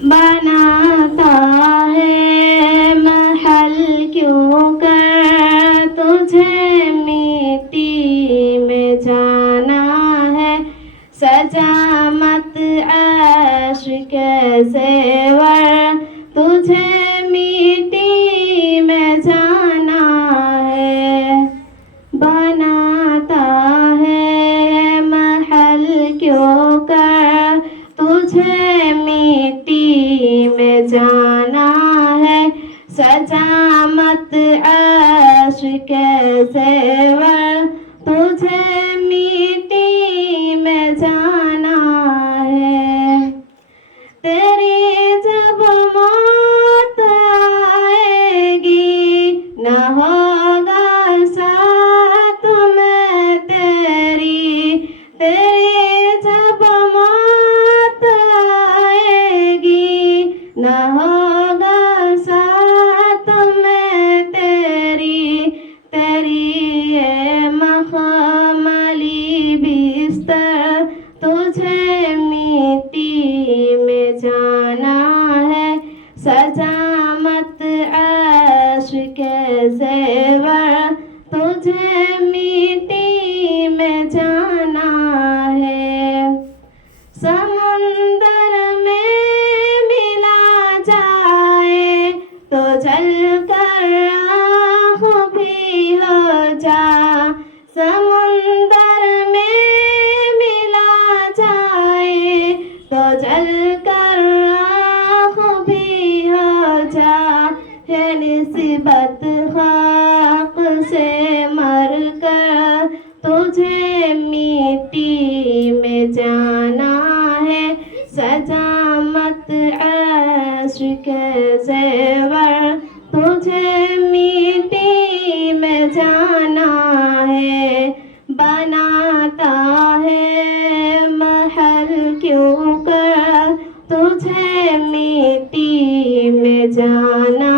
بناتا ہے محل کیوں کر تجھے مٹی میں جانا ہے سجا مت عیش کے زیور تجھے مٹی میں جانا ہے بناتا ہے محل کیوں کر تجھے مٹی میں جانا ہے سجا مت عیش کے زیور تجھے مٹی میں جانا ہے تیری جب موت آئے گی نہ ہوگا ساتھ میں تیری جب موت آئے گی نہ ہوگا ساتھ میں تیری یہ مخملی بستر تجھے مٹی میں جانا ہے سجا مت عیش کے زیور تجھے مٹی میں جانا ہے سمندر میں ملا جائے تو جل کر راخ بھی ہو جا سمندر میں ملا جائے تو جل کر راخ بھی ہو جا ہے نسبت خاک سے مر کر تجھے مٹی میں جانا ہے سجا مت عیش کے زیور تجھے مٹی میں جانا ہے بناتا ہے محل کیوں کر تجھے مٹی میں جانا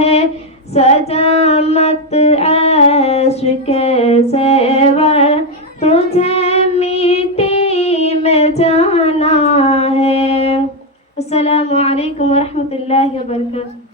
ہے سجا مت عیش کے زیور تجھے مٹی میں جانا ہے السلام علیکم ورحمۃ اللہ وبرکاتہ